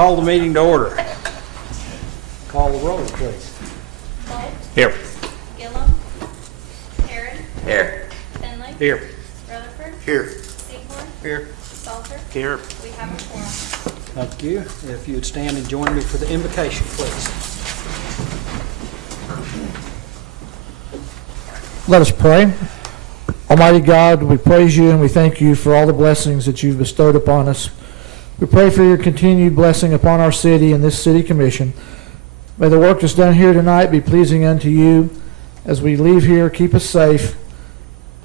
Call the meeting to order. Call the roll, please. Bolt. Here. Gillum. Herron. Here. Finley. Here. Rutherford. Here. Seahorn. Here. Salter. Here. We have a quorum. Thank you. If you would stand and join me for the invocation, please. Let us pray. Almighty God, we praise you and we thank you for all the blessings that you've bestowed upon us. We pray for your continued blessing upon our city and this city commission. May the work that's done here tonight be pleasing unto you. As we leave here, keep us safe.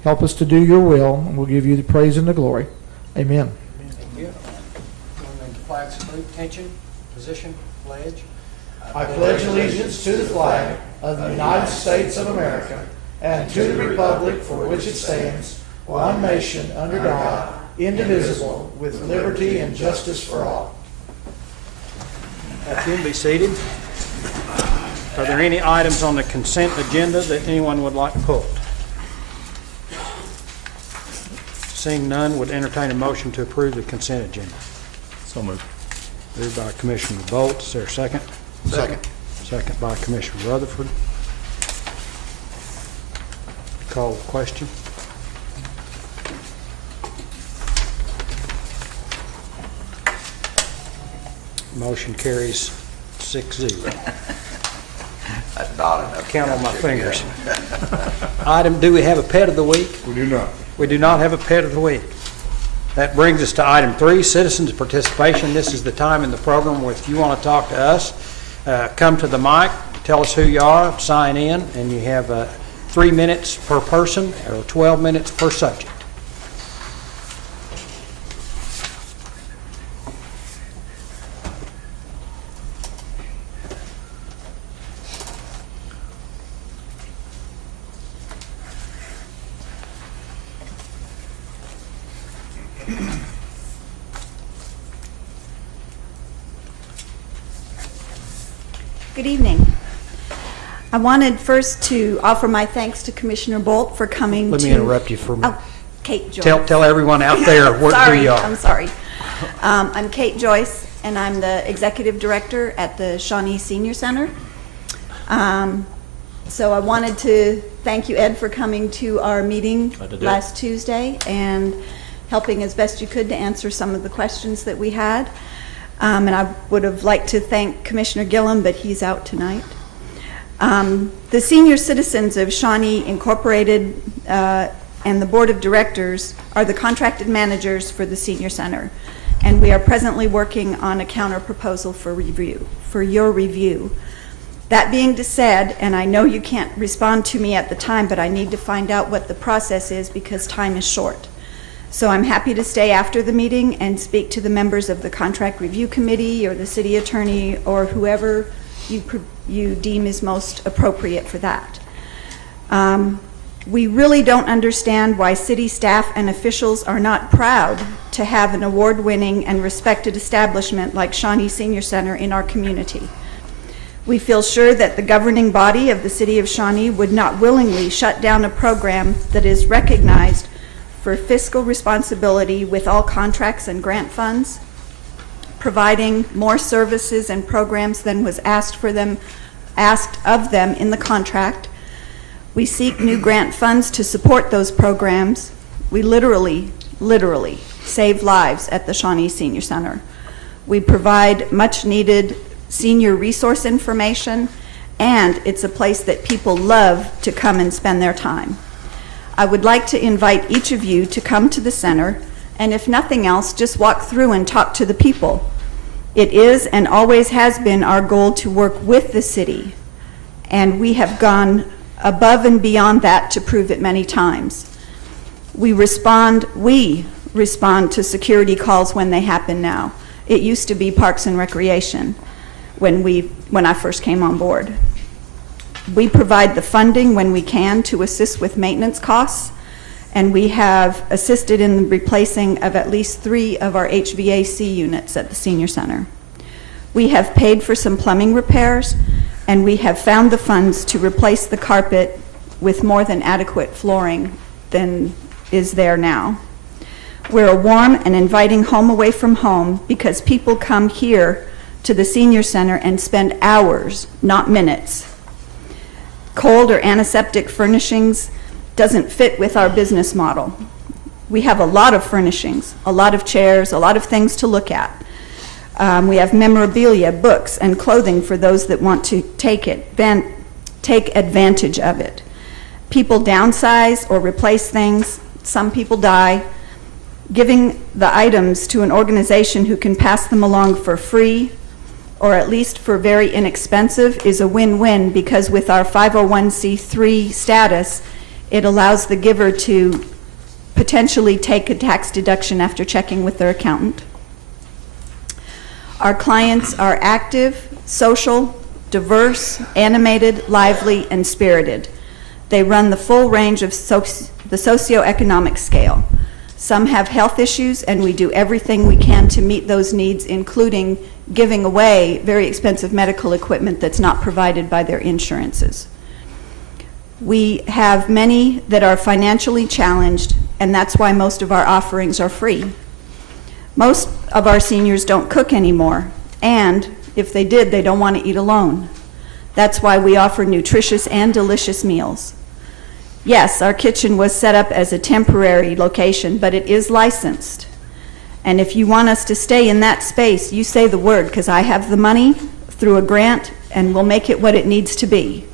Help us to do your will, and we'll give you the praise and the glory. Amen. Thank you. Flag salute, attention, position, pledge. I pledge allegiance to the flag of the United States of America and to the republic for which it stands, one nation under God, indivisible, with liberty and justice for all. Thank you. Be seated. Are there any items on the consent agenda that anyone would like pulled? Seeing none, would entertain a motion to approve the consent agenda. So moved. Moved by Commissioner Bolt. Is there a second? Second. Second by Commissioner Rutherford. Call the question. Motion carries 6-0. That's not enough. Count on my fingers. Item, do we have a pet of the week? We do not. We do not have a pet of the week. That brings us to item 3, citizens' participation. This is the time in the program where if you want to talk to us, come to the mic, tell us who you are, sign in, and you have 3 minutes per person or 12 minutes per subject. Good evening. I wanted first to offer my thanks to Commissioner Bolt for coming Let to... me interrupt you for a minute. Oh, Kate Joyce. Tell everyone out there who you are. I'm sorry. I'm Kate Joyce, and I'm the Executive Director at the Shawnee Senior Center. So I wanted to thank you, Ed, for coming to our meeting last Tuesday and helping as best you could to answer some of the questions that we had. And I would have liked to thank Commissioner Gillum, but he's out tonight. The senior citizens of Shawnee Incorporated and the Board of Directors are the contracted managers for the Senior Center. And we are presently working on a counter proposal for your review. That being said, and I know you can't respond to me at the time, but I need to find out what the process is because time is short. So I'm happy to stay after the meeting and speak to the members of the Contract Review Committee or the City Attorney or whoever you deem is most appropriate for that. We really don't understand why city staff and officials are not proud to have an award-winning and respected establishment like Shawnee Senior Center in our community. We feel sure that the governing body of the City of Shawnee would not willingly shut down a program that is recognized for fiscal responsibility with all contracts and grant funds, providing more services and programs than was asked of them in the contract. We seek new grant funds to support those programs. We literally save lives at the Shawnee Senior Center. We provide much needed senior resource information, and it's a place that people love to come and spend their time. I would like to invite each of you to come to the center, and if nothing else, just walk through and talk to the people. It is and always has been our goal to work with the city, and we have gone above and beyond that to prove it many times. We respond to security calls when they happen now. It used to be Parks and Recreation when I first came on board. We provide the funding when we can to assist with maintenance costs, and we have assisted in the replacing of at least 3 of our HVAC units at the Senior Center. We have paid for some plumbing repairs, and we have found the funds to replace the carpet with more than adequate flooring than is there now. We're a warm and inviting home away from home because people come here to the senior center and spend hours, not minutes. Cold or antiseptic furnishings doesn't fit with our business model. We have a lot of furnishings, a lot of chairs, a lot of things to look at. We have memorabilia, books, and clothing for those that want to take advantage of it. People downsize or replace things. Some people die. Giving the items to an organization who can pass them along for free, or at least for very inexpensive, is a win-win, because with our 501c3 status, it allows the giver to potentially take a tax deduction after checking with their accountant. Our clients are active, social, diverse, animated, lively, and spirited. They run the full range of the socioeconomic scale. Some have health issues, and we do everything we can to meet those needs, including giving away very expensive medical equipment that's not provided by their insurances. We have many that are financially challenged, and that's why most of our offerings are free. Most of our seniors don't cook anymore, and if they did, they don't want to eat alone. That's why we offer nutritious and delicious meals. Yes, our kitchen was set up as a temporary location, but it is licensed. And if you want us to stay in that space, you say the word, because I have the money through a grant, and we'll make it what it needs to be.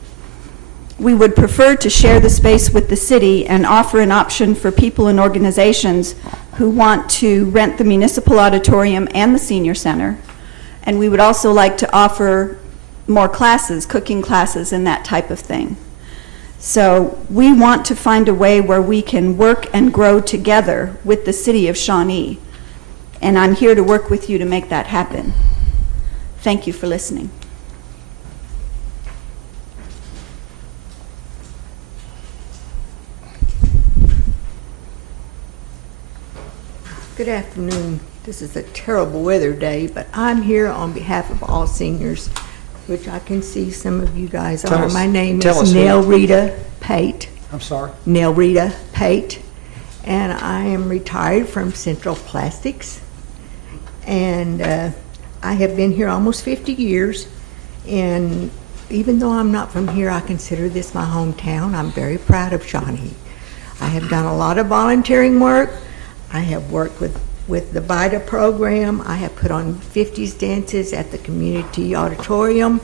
We would prefer to share the space with the city and offer an option for people and organizations who want to rent the municipal auditorium and the senior center. And we would also like to offer more classes, cooking classes and that type of thing. So we want to find a way where we can work and grow together with the city of Shawnee. And I'm here to work with you to make that happen. Thank you for listening. Good afternoon. This is a terrible weather day, but I'm here on behalf of all seniors, which I can see some of you guys are. My name is Nell Rita Pate. I'm sorry? Nell Rita Pate, and I am retired from Central Plastics. And I have been here almost 50 years, and even though I'm not from here, I consider this my hometown. I'm very proud of Shawnee. I have done a lot of volunteering work. I have worked with the VITA program. I have put on 50s dances at the community auditorium.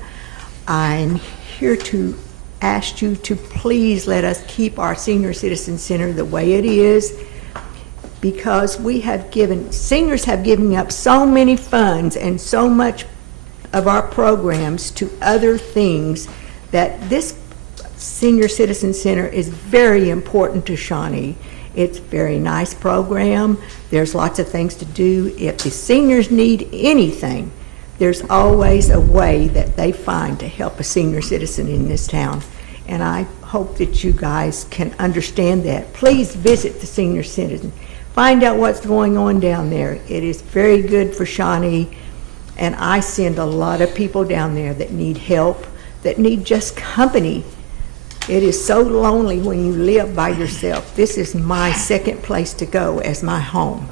I'm here to ask you to please let us keep our Senior Citizen Center the way it is, because seniors have given up so many funds and so much of our programs to other things that this Senior Citizen Center is very important to Shawnee. It's a very nice program. There's lots of things to do. If the seniors need anything, there's always a way that they find to help a senior citizen in this town. And I hope that you guys can understand that. Please visit the Senior Citizen. Find out what's going on down there. It is very good for Shawnee, and I send a lot of people down there that need help, that need just company. It is so lonely when you live by yourself. This is my second place to go as my home.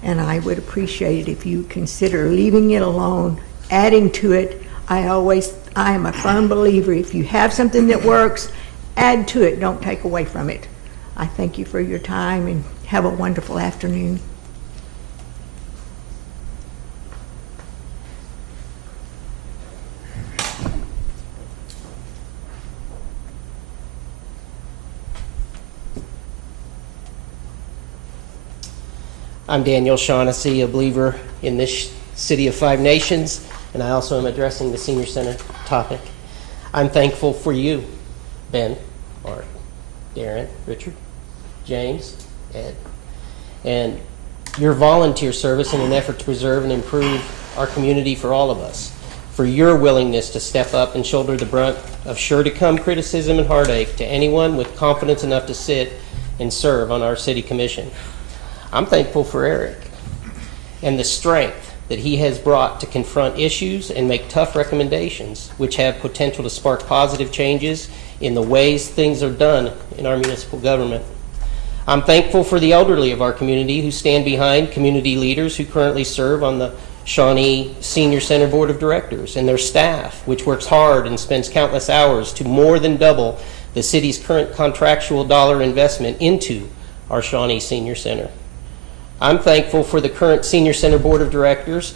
And I would appreciate it if you consider leaving it alone, adding to it. I am a firm believer, if you have something that works, add to it, don't take away from it. I thank you for your time and have a wonderful afternoon. I'm Daniel Shaughnessy, a believer in this city of 5 nations, and I also am addressing the Senior Center topic. I'm thankful for you, Ben, Art, Darren, Richard, James, Ed, and your volunteer service in an effort to preserve and improve our community for all of us, for your willingness to step up and shoulder the brunt of sure-to-come criticism and heartache to anyone with confidence enough to sit and serve on our city commission. I'm thankful for Eric and the strength that he has brought to confront issues and make tough recommendations which have potential to spark positive changes in the ways things are done in our municipal government. I'm thankful for the elderly of our community who stand behind community leaders who currently serve on the Shawnee Senior Center Board of Directors and their staff, which works hard and spends countless hours to more than double the city's current contractual dollar investment into our Shawnee Senior Center. I'm thankful for the current Senior Center Board of Directors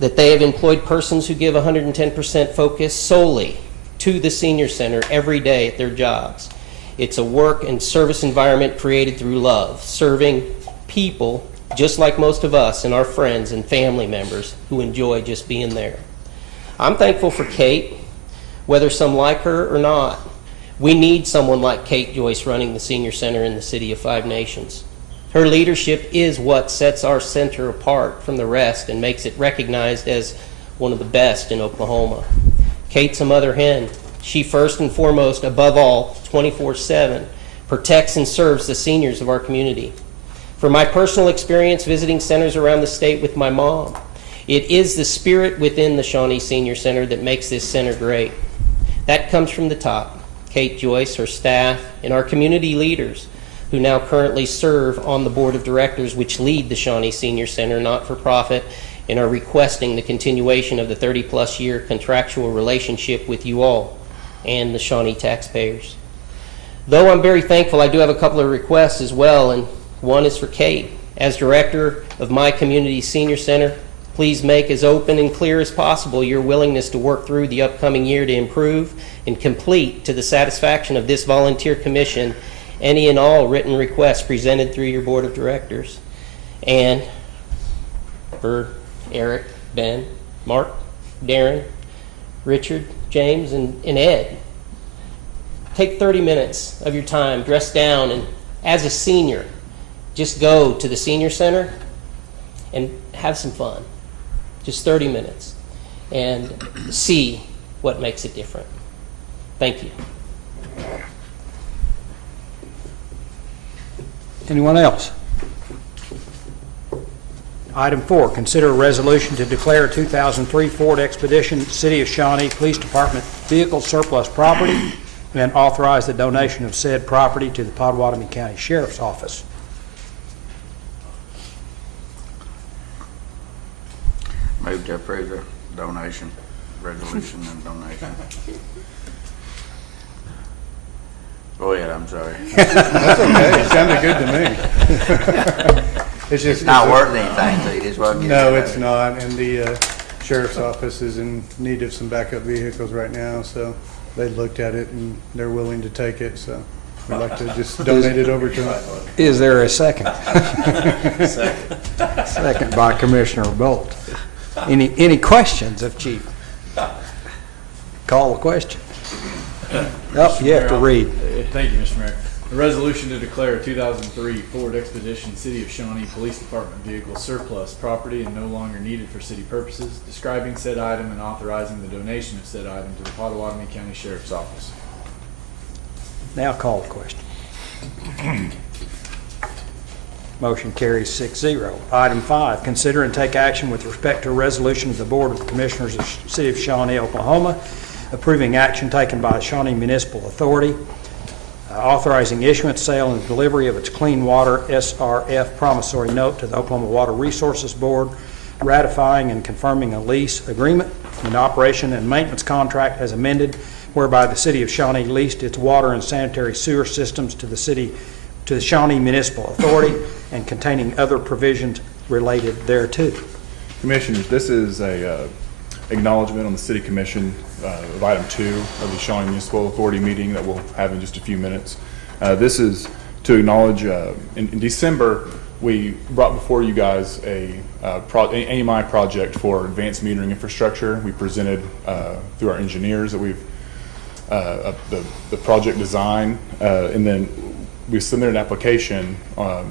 that they have employed persons who give 110% focus solely to the Senior Center every day at their jobs. It's a work and service environment created through love, serving people just like most of us and our friends and family members who enjoy just being there. I'm thankful for Kate, whether some like her or not. We need someone like Kate Joyce running the Senior Center in the City of Five Nations. Her leadership is what sets our center apart from the rest and makes it recognized as one of the best in Oklahoma. Kate's a mother hen. She first and foremost, above all, 24/7, protects and serves the seniors of our community. From my personal experience visiting centers around the state with my mom, it is the spirit within the Shawnee Senior Center that makes this center great. That comes from the top. Kate Joyce, her staff, and our community leaders who now currently serve on the board of directors which lead the Shawnee Senior Center not-for-profit and are requesting the continuation of the 30-plus year contractual relationship with you all and the Shawnee taxpayers. Though I'm very thankful, I do have a couple of requests as well, and one is for Kate. As director of my community senior center, please make as open and clear as possible your willingness to work through the upcoming year to improve and complete to the satisfaction of this volunteer commission any and all written requests presented through your board of directors. And for Eric, Ben, Mark, Darren, Richard, James, and Ed, take 30 minutes of your time, dress down, and as a senior, just go to the senior center and have some fun. Just 30 minutes and see what makes it different. Thank you. Anyone else? Item 4, consider a resolution to declare 2003 Ford Expedition City of Shawnee Police Department vehicle surplus property and authorize the donation of said property to the Pottawatomie County Sheriff's Office. Move to approve the donation, resolution and donation. Go ahead, I'm sorry. That's okay. It sounded good to me. It's not worth anything, so you just want to get No, rid of it's it. not. And the sheriff's office is in need of some backup vehicles right now, so they looked at it and they're willing to take it. So we'd like to just donate it over to them. Is there a second? Second by Commissioner Bolt. Any questions of Chief? Call the question. Oh, you have to read. Thank you, Mr. Mayor. A resolution to declare a 2003 Ford Expedition City of Shawnee Police Department vehicle surplus property and no longer needed for city purposes, describing said item and authorizing the donation of said item to the Pottawatomie County Sheriff's Office. Now call the question. Motion carries 6-0. Item 5, consider and take action with respect to a resolution of the Board of Commissioners of the City of Shawnee, Oklahoma, approving action taken by the Shawnee Municipal Authority, authorizing issuance, sale, and delivery of its clean water SRF promissory note to the Oklahoma Water Resources Board, ratifying and confirming a lease agreement and operation and maintenance contract as amended, whereby the City of Shawnee leased its water and sanitary sewer systems to the Shawnee Municipal Authority, and containing other provisions related thereto. Commissioners, this is a acknowledgement on the City Commission of item 2 of the Shawnee Municipal Authority meeting that we'll have in just a few minutes. This is to acknowledge, in December, we brought before you guys a AMI project for advanced metering infrastructure. We presented through our engineers that we've the project design, and then we submitted an application on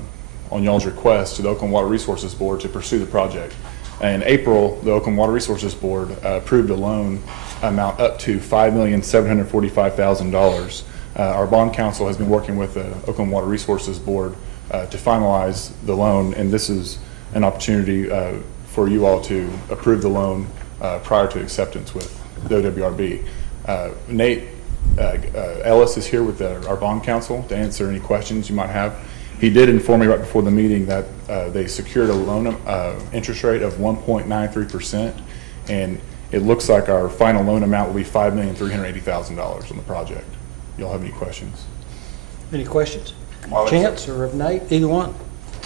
y'all's request to the Oklahoma Water Resources Board to pursue the project. In April, the Oklahoma Water Resources Board approved a loan amount up to $5,745,000. Our bond counsel has been working with the Oklahoma Water Resources Board to finalize the loan, and this is an opportunity for you all to approve the loan prior to acceptance with the OWRB. Nate Ellis is here with our bond counsel to answer any questions you might have. He did inform me right before the meeting that they secured a loan interest rate of 1.93%, and it looks like our final loan amount will be $5,380,000 on the project. Y'all have any questions? Any questions? Well, it's- Chance or Nate, either one?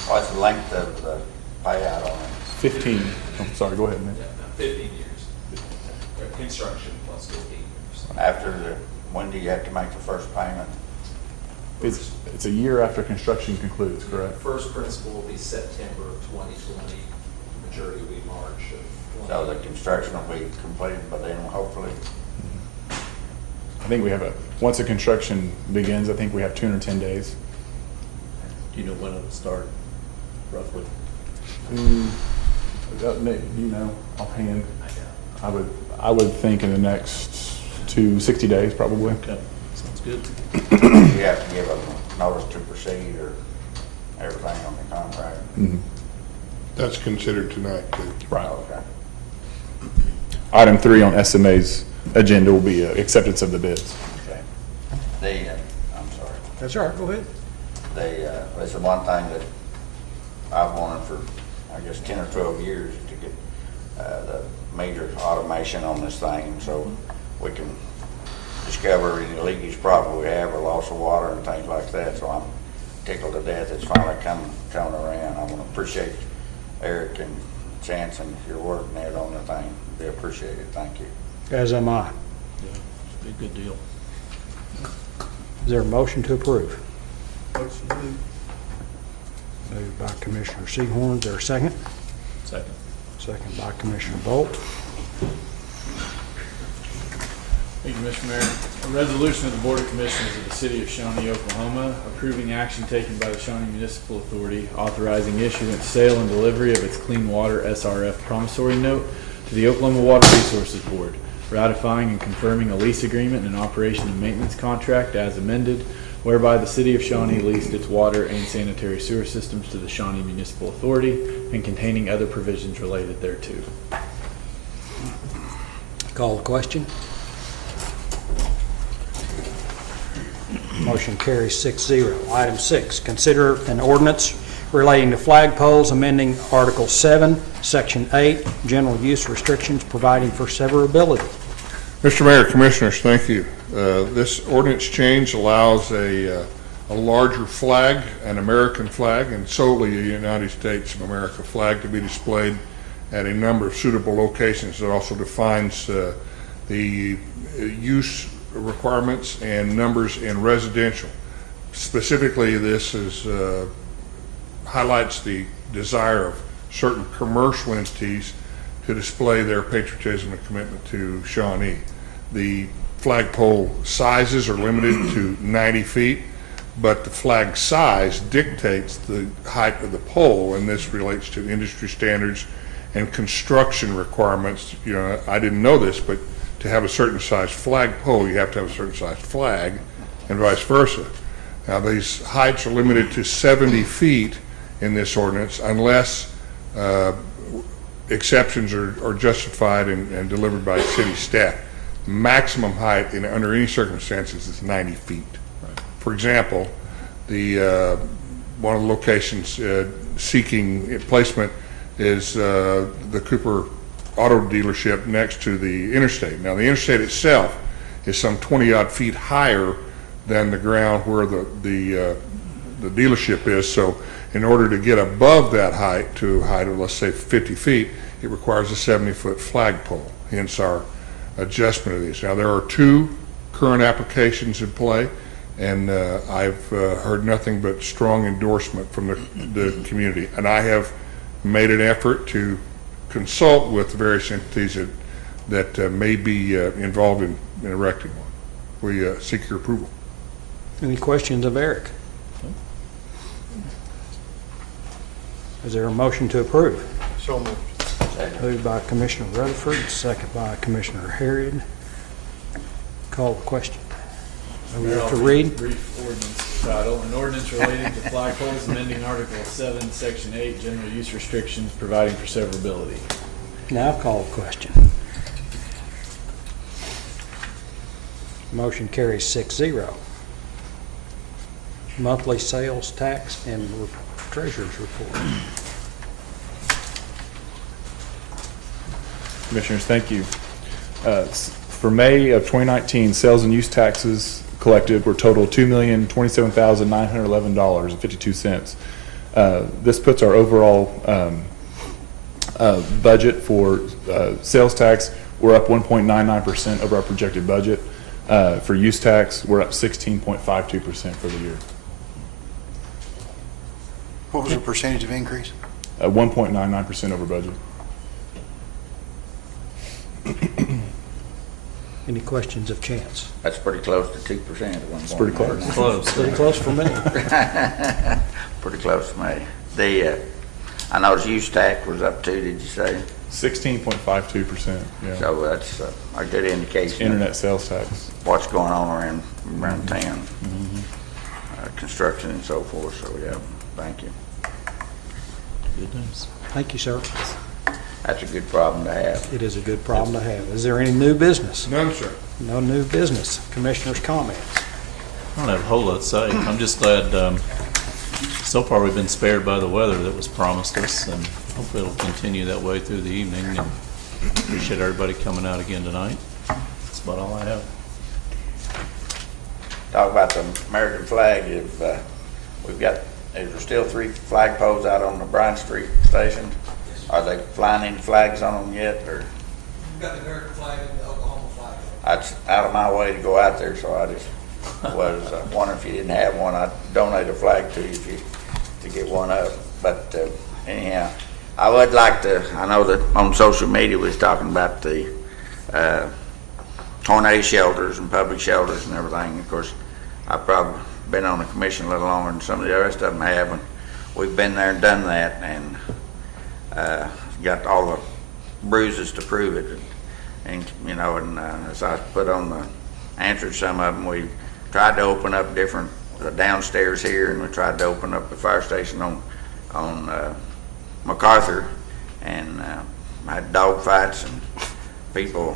What's the length of the payout on it? 15. I'm sorry, go ahead, man. 15 years. Construction plus 15 years. After when do you have to make the first payment? It's a year after construction concludes, correct? First principal will be September of 2020. Majority will be March of 2020. So the construction will be completed by then, hopefully. I think we have once the construction begins, I think we have 210 days. Do you know when it'll start, roughly? Nate, you know, offhand, I would think in the next 60 days, probably. Okay, sounds good. You have to give them notice to proceed or everything on the contract. Mhm. That's considered tonight, too. Right. Okay. Item 3 on SMA's agenda will be acceptance of the bids. Okay. I'm sorry. That's all right, go ahead. It's the one thing that I've wanted for, I guess, 10 or 12 years to get the major automation on this thing so we can discover any leakage problem we have or loss of water and things like that. So I'm tickled to death it's finally coming around. I want to appreciate Eric and Chance and your work and that on the thing. They appreciate it. Thank you. As am I. Yeah, be a good deal. Is there a motion to approve? Motion moved. Moved by Commissioner Seahorn. Is there a second? Second. Second by Commissioner Bolt. Thank you, Mr. Mayor. A resolution of the Board of Commissioners of the City of Shawnee, Oklahoma, approving action taken by the Shawnee Municipal Authority, authorizing issuance, sale, and delivery of its Clean Water SRF promissory note to the Oklahoma Water Resources Board, ratifying and confirming a lease agreement and operation and maintenance contract as amended, whereby the City of Shawnee leased its water and sanitary sewer systems to the Shawnee Municipal Authority and containing other provisions related thereto. Call the question. Motion carries 6-0. Item 6, consider an ordinance relating to flagpoles amending Article 7, Section 8, general use restrictions, providing for severability. Mr. Mayor, Commissioners, thank you. This ordinance change allows a larger flag, an American flag, and solely a United States of America flag to be displayed at a number of suitable locations. It also defines the use requirements and numbers in residential. Specifically, this highlights the desire of certain commercial entities to display their patriotism and commitment to Shawnee. The flagpole sizes are limited to 90 feet, but the flag size dictates the height of the pole, and this relates to industry standards and construction requirements. You know, I didn't know this, but to have a certain size flagpole, you have to have a certain size flag, and vice versa. Now, these heights are limited to 70 feet in this ordinance unless exceptions are justified and delivered by city staff. Maximum height under any circumstances is 90 feet. For example, one of the locations seeking placement is the Cooper Auto dealership next to the interstate. Now, the interstate itself is some 20-odd feet higher than the ground where the dealership is. So in order to get above that height to a height of, let's say, 50 feet, it requires a 70-foot flagpole, hence our adjustment of these. Now, there are 2 current applications in play, and I've heard nothing but strong endorsement from the community. And I have made an effort to consult with the various entities that may be involved in erecting one. We seek your approval. Any questions of Eric? Is there a motion to approve? So moved. Moved by Commissioner Rutherford, second by Commissioner Harriet. Call the question. We have to read. Brief ordinance title, an ordinance relating to flagpoles amending Article 7, Section 8, general use restrictions, providing for severability. Now call the question. Motion carries 6-0. monthly sales tax and treasurer's report. Commissioners, thank you. For May of 2019, sales and use taxes collected were total $2,027,911.52. This puts our overall budget for sales tax, we're up 1.99% over our projected budget. For use tax, we're up 16.52% for the year. What was the percentage of increase? 1.99% over budget. Any questions of Chance? That's pretty close to 2% at one point. It's pretty close. Pretty close for me. Pretty close to me. I know the use tax was up too, did you say? 16.52%, yeah. So that's a good indication. Internet sales tax. What's going on around town. Construction and so forth, so yeah, thank you. Good news. Thank you, sir. That's a good problem to have. It is a good problem to have. Is there any new business? None, sir. No new business. Commissioners' comments? I don't have a whole lot to say. I'm just glad, so far we've been spared by the weather that was promised us, and hopefully it'll continue that way through the evening, and appreciate everybody coming out again tonight. That's about all I have. Talk about the American flag. Is there still 3 flagpoles out on the Bryan Street station? Are they flying any flags on them yet, or? We've got the American flag and the Oklahoma flag. It's out of my way to go out there, so I just was wondering if you didn't have one, I'd donate a flag to you to get one up. But anyhow, I would like to, I know that on social media we was talking about the tornado shelters and public shelters and everything. Of course, I've probably been on the commission a little longer than some of the rest of them have, and we've been there and done that, and got all the bruises to prove it. And you know, and as I put on the answer to some of them, we tried to open up different downstairs here, and we tried to open up the fire station on MacArthur, and had dog fights and people.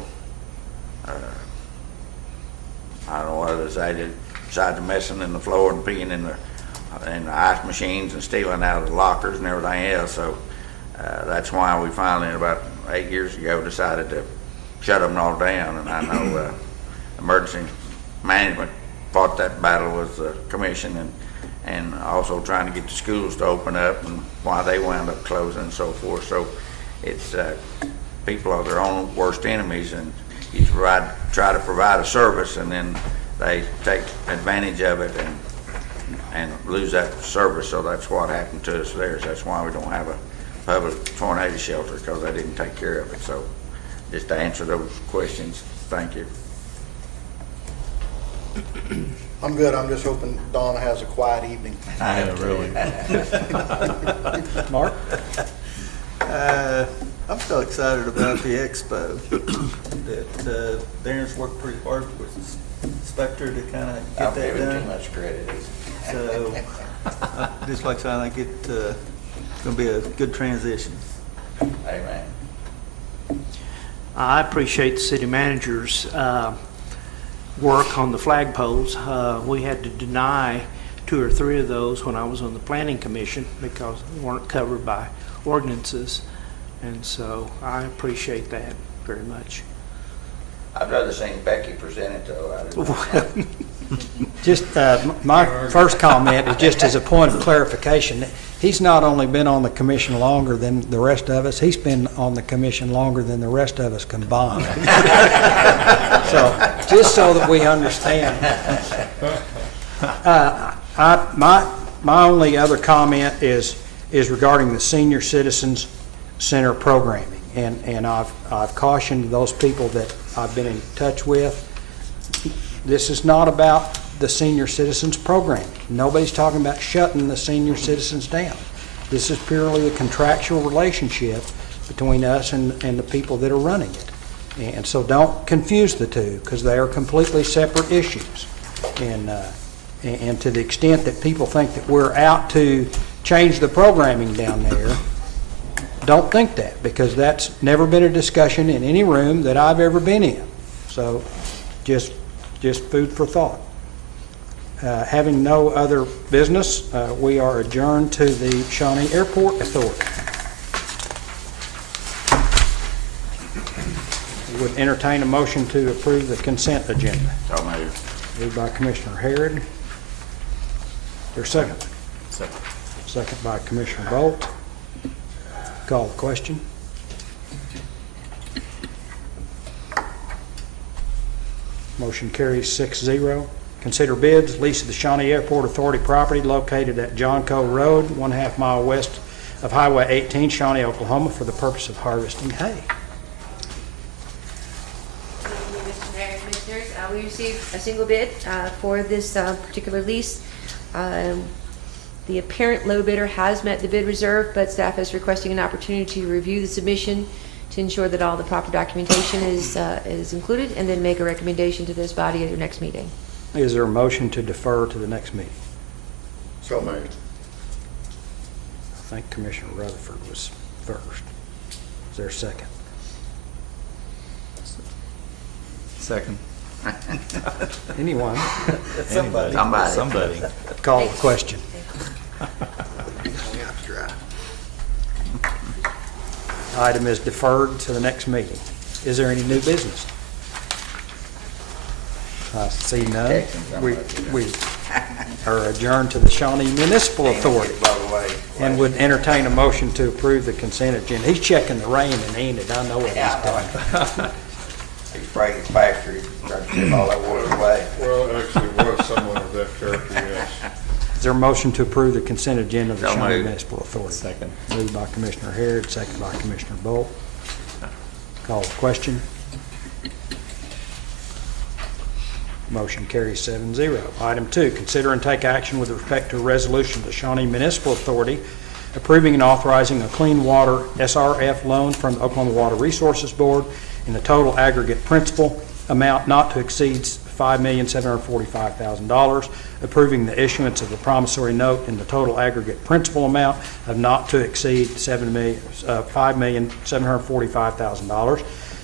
I don't know whether they decided to messing in the floor and peeing in the ice machines and stealing out of the lockers and everything else. So that's why we finally, about 8 years ago, decided to shut them all down. And I know emergency management fought that battle with the commission, and also trying to get the schools to open up, and why they wound up closing and so forth. So it's people are their own worst enemies, and you try to provide a service, and then they take advantage of it and lose that service. So that's what happened to us there. So that's why we don't have a public tornado shelter, because they didn't take care of it. So just to answer those questions, thank you. I'm good. I'm just hoping Donna has a quiet evening. Yeah, really. Mark? I'm so excited about the expo that Darren's worked pretty hard with Spectre to kind of get I'll that give it done. too much credit. So, just like I said, I think it's going to be a good transition. Amen. I appreciate the city manager's work on the flagpoles. We had to deny 2 or 3 of those when I was on the planning commission because they weren't covered by ordinances, and so I appreciate that very much. I'd rather seen Becky present it though. Just my first comment is just as a point of clarification. He's not only been on the commission longer than the rest of us, he's been on the commission longer than the rest of us combined. So, just so that we understand. My only other comment is regarding the Senior Citizens Center programming. And I've cautioned those people that I've been in touch with. This is not about the senior citizens program. Nobody's talking about shutting the senior citizens down. This is purely a contractual relationship between us and the people that are running it. And so don't confuse the two, because they are completely separate issues. And to the extent that people think that we're out to change the programming down there, don't think that, because that's never been a discussion in any room that I've ever been in. So just food for thought. Having no other business, we are adjourned to the Shawnee Airport Authority. Would entertain a motion to approve the consent agenda. So moved. Moved by Commissioner Harrod. Your second. Second. Second by Commissioner Bolt. Call the question. Motion carries 6-0. Consider bids, lease of the Shawnee Airport Authority property located at John Coe Road, 1/2 mile west of Highway 18, Shawnee, Oklahoma, for the purpose of harvesting hay. Thank you, Mr. Mayor and Commissioners. We received a single bid for this particular lease. The apparent low bidder has met the bid reserve, but staff is requesting an opportunity to review the submission to ensure that all the proper documentation is included, and then make a recommendation to this body at your next meeting. Is there a motion to defer to the next meeting? So moved. I think Commissioner Rutherford was first. Is there a second? Second. Anyone? Somebody. Somebody. Call the question. Item is deferred to the next meeting. Is there any new business? I see none. We are adjourned to the Shawnee Municipal Authority By the way. and would entertain a motion to approve the consent agenda. He's checking the rain and Enid. I know what he's doing. He's spraying his factory, trying to get all that water away. Well, actually, it was someone of that character, yes. Is there a motion to approve the consent agenda of the So Shawnee moved. Municipal Authority? Second. Moved by Commissioner Harrod, second by Commissioner Bolt. Call the question. Motion carries 7-0. Item 2, consider and take action with respect to a resolution of the Shawnee Municipal Authority approving and authorizing a clean water SRF loan from the Oklahoma Water Resources Board in the total aggregate principal amount not to exceed $5,745,000, approving the issuance of the promissory note in the total aggregate principal amount of not to exceed $5,745,000,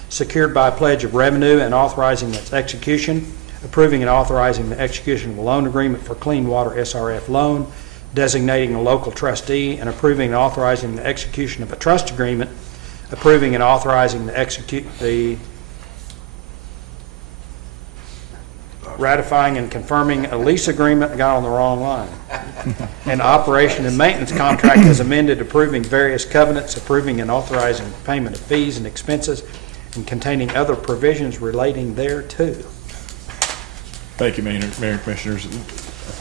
secured by a pledge of revenue and authorizing its execution, approving and authorizing the execution of a loan agreement for clean water SRF loan, designating a local trustee, and approving and authorizing the execution of a trust agreement, approving and authorizing the ratifying and confirming a lease agreement, got on the wrong line, and operation and maintenance contract as amended, approving various covenants, approving and authorizing payment of fees and expenses, and containing other provisions relating thereto. Thank you, Mayor and Commissioners.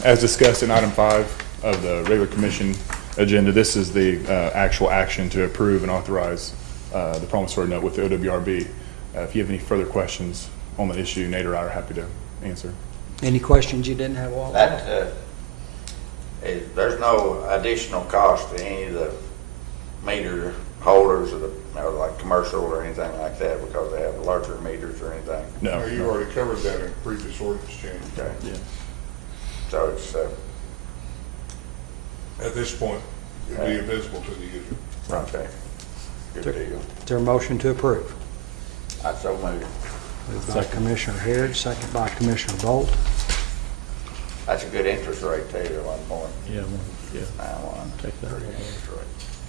As discussed in item 5 of the regular commission agenda, this is the actual action to approve and authorize the promissory note with the OWRB. If you have any further questions on the issue, Nate or I are happy to answer. Any questions you didn't have, Walt? There's no additional cost to any of the meter holders or like commercial or anything like that because they have larger meters or anything? No. You already covered that in previous ordinance change. Okay. Yeah. So it's, At this point, it'd be invisible to the user. okay. Good deal. Is there a motion to approve? I so moved. Moved by Commissioner Harrod, second by Commissioner Bolt. That's a good interest rate too, at one point. Yeah, yeah. Take that. Pretty good interest rate.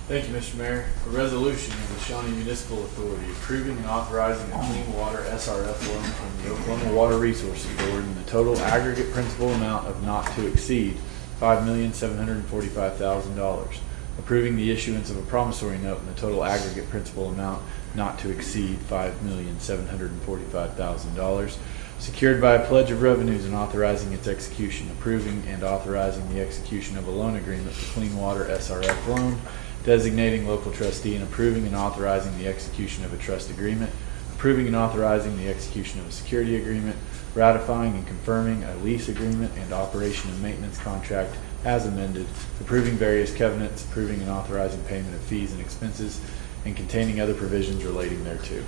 Thank you, Mr. Mayor. A resolution of the Shawnee Municipal Authority approving and authorizing a clean water SRF loan from the Oklahoma Water Resources Board in the total aggregate principal amount of not to exceed $5,745,000, approving the issuance of a promissory note in the total aggregate principal amount not to exceed $5,745,000, secured by a pledge of revenues and authorizing its execution, approving and authorizing the execution of a loan agreement for clean water SRF loan, designating local trustee and approving and authorizing the execution of a trust agreement, approving and authorizing the execution of a security agreement, ratifying and confirming a lease agreement and operation and maintenance contract as amended, approving various covenants, approving and authorizing payment of fees and expenses, and containing other provisions relating thereto.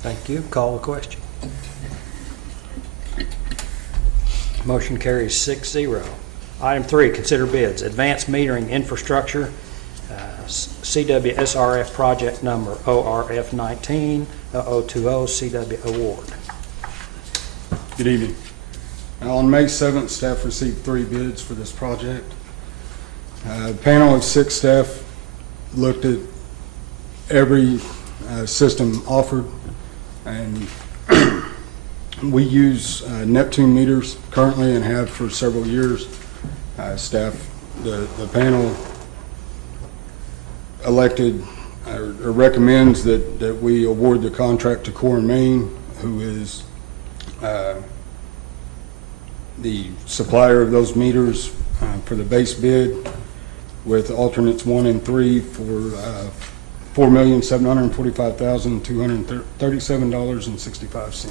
Thank you. Call the question. Motion carries 6-0. Item 3, consider bids. Advanced metering infrastructure, CWSRF project number ORF 19-0020 CW award. Good evening. On May 7th, staff received 3 bids for this project. A panel of 6 staff looked at every system offered, and we use Neptune meters currently and have for several years. The panel elected or recommends that we award the contract to Core & Main, who is the supplier of those meters for the base bid, with alternates 1 and 3 for $4,745,237.65. So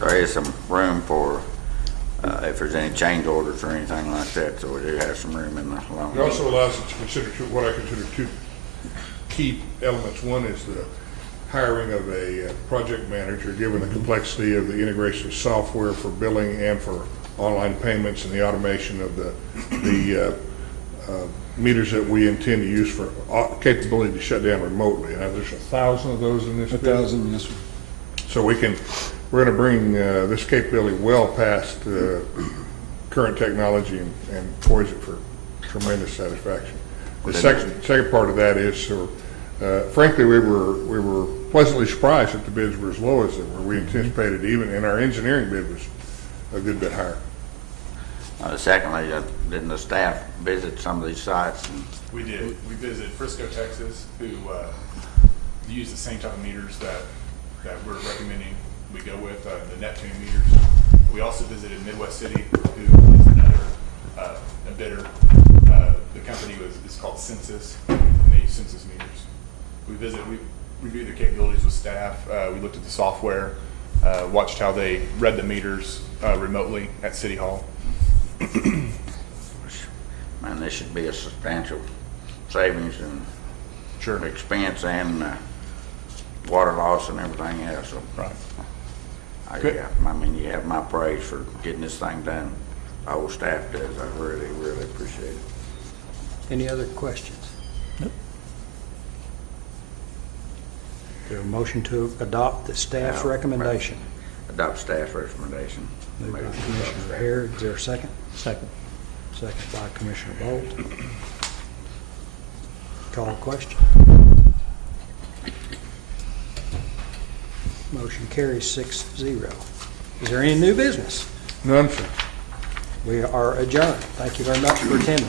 there is some room for, if there's any change orders or anything like that, so we do have some room in the loan. It also allows us to consider what I consider 2 key elements. One is the hiring of a project manager, given the complexity of the integration of software for billing and for online payments and the automation of the meters that we intend to use for capability to shut down remotely. Now, there's 1,000 of those in this bid. 1,000, yes, sir. So we're going to bring this capability well past current technology and poise it for tremendous satisfaction. The second part of that is, frankly, we were pleasantly surprised that the bids were as low as they were. We anticipated, even in our engineering bid, was a good bit higher. Secondly, didn't the staff visit some of these sites? We did. We visited Frisco, Texas, who use the same type of meters that we're recommending we go with, the Neptune meters. We also visited Midwest City, who is another a bidder. The company is called Census, and they use Census meters. We reviewed their capabilities with staff. We looked at the software, watched how they read the meters remotely at City Hall. Man, this should be a substantial savings in expense and water loss and everything else. So right. I mean, you have my praise for getting this thing done. The whole staff does. I really, really appreciate it. Any other questions? Nope. Is there a motion to adopt the staff's recommendation? Adopt staff's recommendation. Moved by Commissioner Hare. Is there a second? Second. Second by Commissioner Bolt. Call a question. Motion carries 6-0. Is there any new business? None, sir. We are adjourned. Thank you very much for attending.